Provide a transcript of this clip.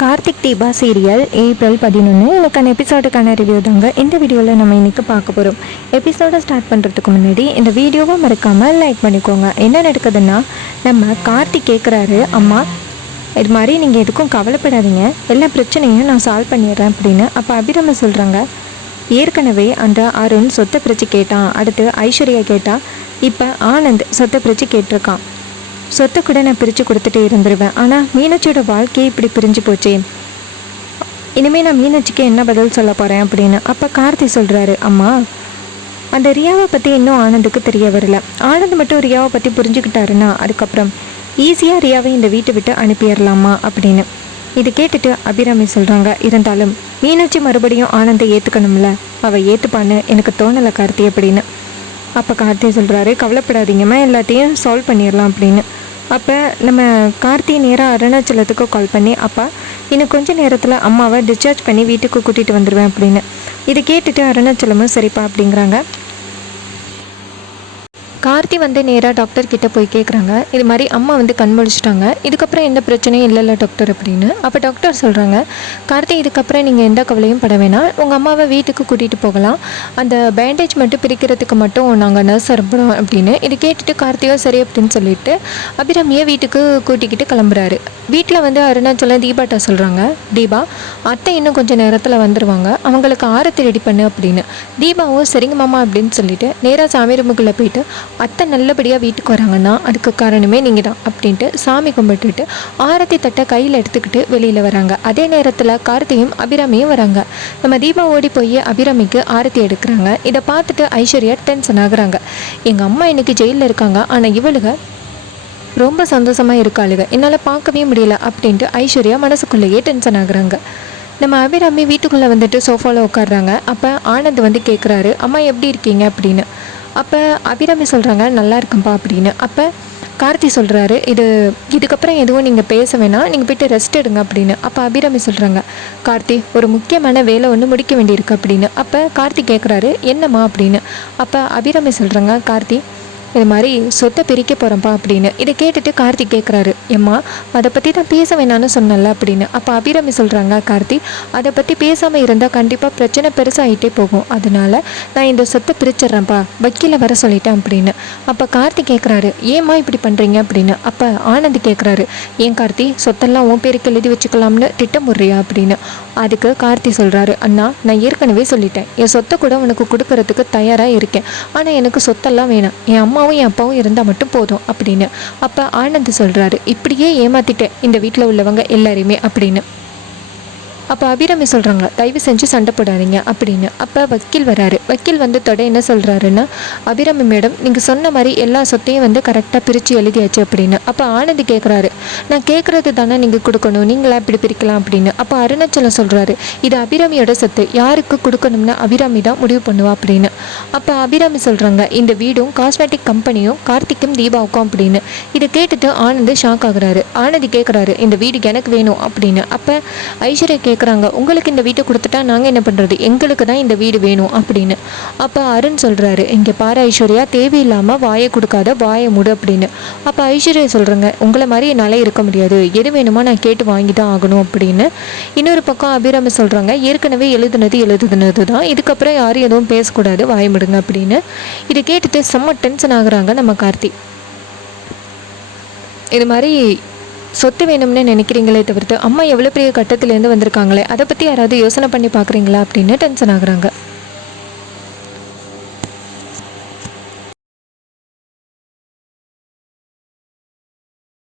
Karthik Deepa serial April 11 எனக்கான எபிசோடுக்கான review தாங்க இந்த வீடியோவில் நம்ம இன்றைக்கி பார்க்க போகிறோம். எபிசோடை ஸ்டார்ட் பண்ணுறதுக்கு முன்னாடி இந்த வீடியோவை மறக்காமல் லைக் பண்ணிக்கோங்க. என்ன நடக்குதுன்னா, நம்ம கார்த்திக் கேட்குறாரு, அம்மா இது மாதிரி நீங்கள் எதுக்கும் கவலைப்படாதீங்க, எல்லா பிரச்சனையும் நான் சால்வ் பண்ணிடுறேன் அப்படின்னு. அப்போ அபிராமி சொல்கிறாங்க, ஏற்கனவே அந்த அருண் சொத்தை பிரித்து கேட்டான், அடுத்து ஐஸ்வர்யா கேட்டால், இப்போ ஆனந்த் சொத்தை பிரித்து கேட்டிருக்கான். சொத்தை கூட நான் பிரித்து கொடுத்துட்டு இருந்துருவேன், ஆனால் மீனாட்சியோட வாழ்க்கையை இப்படி பிரிஞ்சு போச்சே, இனிமேல் நான் மீனாட்சிக்கு என்ன பதில் சொல்ல போகிறேன் அப்படின்னு. அப்போ கார்த்தி சொல்கிறாரு, அம்மா அந்த ரியாவை பற்றி இன்னும் ஆனந்துக்கு தெரிய வரல. ஆனந்த் மட்டும் ரியாவை பற்றி புரிஞ்சுக்கிட்டாருன்னா அதுக்கப்புறம் ஈஸியாக ரியாவை இந்த வீட்டை விட்டு அனுப்பிடலாமா அப்படின்னு. இது கேட்டுட்டு அபிராமி சொல்கிறாங்க, இருந்தாலும் மீனாட்சி மறுபடியும் ஆனந்தை ஏற்றுக்கணும்ல, அவள் ஏற்றுப்பான்னு எனக்கு தோணலை கார்த்தி அப்படின்னு. அப்போ கார்த்தி சொல்கிறாரு, கவலைப்படாதீங்கம்மா, எல்லாத்தையும் சால்வ் பண்ணிடலாம் அப்படின்னு. அப்போ நம்ம கார்த்தி நேராக அருணாச்சலத்துக்கு கால் பண்ணி, அப்பா இன்னும் கொஞ்சம் நேரத்தில் அம்மாவை டிஸ்சார்ஜ் பண்ணி வீட்டுக்கு கூட்டிகிட்டு வந்துடுவேன் அப்படின்னு. இதை கேட்டுட்டு அருணாச்சலமும் சரிப்பா அப்படிங்கிறாங்க. கார்த்தி நேராக டாக்டர் கிட்டே போய் கேட்குறாங்க, இது மாதிரி அம்மா கண் முழிச்சிட்டாங்க, இதுக்கப்புறம் எந்த பிரச்சனையும் இல்லைல்ல டாக்டர் அப்படின்னு. அப்போ டாக்டர் சொல்கிறாங்க, கார்த்தி இதுக்கப்புறம் நீங்கள் எந்த கவலையும் பட வேணாம், உங்கள் அம்மாவை வீட்டுக்கு கூட்டிகிட்டு போகலாம், அந்த பேண்டேஜ் மட்டும் பிரிக்கிறதுக்கு மட்டும் நாங்கள் நர்ஸ் அனுப்புகிறோம் அப்படின்னு. இது கேட்டுட்டு கார்த்தியோ சரி அப்படின்னு சொல்லிட்டு அபிராமியை வீட்டுக்கு கூட்டிக்கிட்டு கிளம்புறாரு. வீட்டில் அருணாச்சலம் தீபாட்ட சொல்கிறாங்க, தீபா அத்தை இன்னும் கொஞ்சம் நேரத்தில் வந்துடுவாங்க, அவங்களுக்கு ஆரத்தி ரெடி பண்ணு அப்படின்னு. தீபாவும் சரிங்க மாமா அப்படின்னு சொல்லிட்டு நேராக சாமி ரூமுக்குள்ளே போயிட்டு, அத்தை நல்லபடியாக வீட்டுக்கு வராங்கன்னா அதுக்கு காரணமே நீங்கள் தான் அப்படின்ட்டு சாமி கும்பிட்டுட்டு ஆரத்தி தட்டை கையில் எடுத்துக்கிட்டு வெளியில் வராங்க. அதே நேரத்தில் கார்த்தியும் அபிராமியும் வராங்க. நம்ம தீபா ஓடி போய் அபிராமிக்கு ஆரத்தி எடுக்கிறாங்க. இதை பார்த்துட்டு ஐஸ்வர்யா டென்ஷன் ஆகுறாங்க. எங்கள் அம்மா இன்னைக்கு ஜெயிலில் இருக்காங்க, ஆனால் இவளுக ரொம்ப சந்தோஷமாக இருக்காளுங்க, என்னால் பார்க்கவே முடியல அப்படின்ட்டு ஐஸ்வர்யா மனசுக்குள்ளேயே டென்ஷன் ஆகுறாங்க. நம்ம அபிராமி வீட்டுக்குள்ளே சோஃபாவில் உட்காடுறாங்க. அப்போ ஆனந்த் கேட்குறாரு, அம்மா எப்படி இருக்கீங்க அப்படின்னு. அப்போ அபிராமி சொல்கிறாங்க, நல்லா இருக்கும்பா அப்படின்னு. அப்போ கார்த்தி சொல்கிறாரு, இதுக்கப்புறம் எதுவும் நீங்கள் பேச வேணாம், நீங்கள் போய்ட்டு ரெஸ்ட் எடுங்க அப்படின்னு. அப்போ அபிராமி சொல்கிறாங்க, கார்த்தி ஒரு முக்கியமான வேலை ஒன்று முடிக்க வேண்டியிருக்கு அப்படின்னு. அப்போ கார்த்தி கேட்குறாரு, என்னம்மா அப்படின்னு. அப்போ அபிராமி சொல்கிறாங்க, கார்த்தி இது மாதிரி சொத்தை பிரிக்க போகிறப்பா அப்படின்னு. இதை கேட்டுட்டு கார்த்திக் கேட்குறாரு, எம்மா அதை பற்றி தான் பேச வேணான்னு சொன்னல அப்படின்னு. அப்போ அபிராமி சொல்கிறாங்க, கார்த்தி அதை பற்றி பேசாமல் இருந்தால் கண்டிப்பாக பிரச்சனை பெருசாகிட்டே போகும், அதனால நான் இந்த சொத்தை பிரிச்சிட்றேன்ப்பா, வக்கீல வர சொல்லிட்டேன் அப்படின்னு. அப்போ கார்த்திக் கேட்குறாரு, ஏம்மா இப்படி பண்ணுறீங்க அப்படின்னு. அப்போ ஆனந்த் கேட்குறாரு, ஏன் கார்த்தி சொத்தெல்லாம் உன் பேருக்கு எழுதி வச்சுக்கலாம்னு திட்டம் போடுறியா அப்படின்னு. அதுக்கு கார்த்தி சொல்கிறாரு, அண்ணா நான் ஏற்கனவே சொல்லிட்டேன், என் சொத்தை கூட உனக்கு கொடுக்கறதுக்கு தயாராக இருக்கேன், ஆனால் எனக்கு சொத்தெல்லாம் வேணாம், என் அம்மாவும் என் அப்பாவும் இருந்தால் மட்டும் போதும் அப்படின்னு. அப்போ ஆனந்த் சொல்கிறாரு, இப்படியே ஏமாத்திட்டேன் இந்த வீட்டில் உள்ளவங்க எல்லாரையுமே அப்படின்னு. அப்போ அபிராமி சொல்கிறாங்க, தயவு செஞ்சு சண்டை போடாதீங்க அப்படின்னு. அப்போ வக்கீல் வராரு. வக்கீல் தொட என்ன சொல்கிறாருன்னா, அபிராமி மேடம் நீங்கள் சொன்ன மாதிரி எல்லா சொத்தையும் கரெக்டாக பிரித்து எழுதியாச்சு அப்படின்னு. அப்போ ஆனந்த் கேட்குறாரு, நான் கேட்குறது தானே நீங்கள் கொடுக்கணும், நீங்களா இப்படி பிரிக்கலாம் அப்படின்னு. அப்போ அருணாச்சலம் சொல்கிறாரு, இது அபிராமியோட சொத்து, யாருக்கு கொடுக்கணும்னா அபிராமி தான் முடிவு பண்ணுவா அப்படின்னு. அப்போ அபிராமி சொல்கிறாங்க, இந்த வீடும் காஸ்மெட்டிக் கம்பெனியும் கார்த்திக்கும் தீபாவுக்கும் அப்படின்னு. இதை கேட்டுட்டு ஆனந்த் ஷாக் ஆகுறாரு. ஆனந்த் கேட்குறாரு, இந்த வீடு எனக்கு வேணும் அப்படின்னு. அப்போ ஐஸ்வர்யா கேட்குறாங்க, உங்களுக்கு இந்த வீட்டை கொடுத்துட்டா நாங்கள் என்ன பண்ணுறது, எங்களுக்கு தான் இந்த வீடு வேணும் அப்படின்னு. அப்போ அருண் சொல்கிறாரு, இங்கே பாரு ஐஸ்வர்யா, தேவையில்லாமல் வாயை கொடுக்காத, வாயை மூடு அப்படின்னு. அப்போ ஐஸ்வர்யா சொல்கிறாங்க, உங்களை மாதிரி என்னால் இருக்க முடியாது, எது வேணுமோ நான் கேட்டு வாங்கி தான் ஆகணும் அப்படின்னு. இன்னொரு பக்கம் அபிராமி சொல்கிறாங்க, ஏற்கனவே எழுதுனது தான், இதுக்கப்புறம் யாரும் எதுவும் பேசக்கூடாது, வாய் முடுங்க அப்படின்னு. இதை கேட்டுட்டு செம்ம டென்ஷன் ஆகுறாங்க நம்ம கார்த்தி. இது மாதிரி சொத்து வேணும்னு நினைக்கிறீங்களே தவிர்த்து அம்மா எவ்வளோ பெரிய கட்டத்துலேருந்து வந்திருக்காங்களே, அதை பற்றி யாராவது யோசனை பண்ணி பார்க்குறீங்களா அப்படின்னு டென்ஷன் ஆகுறாங்க.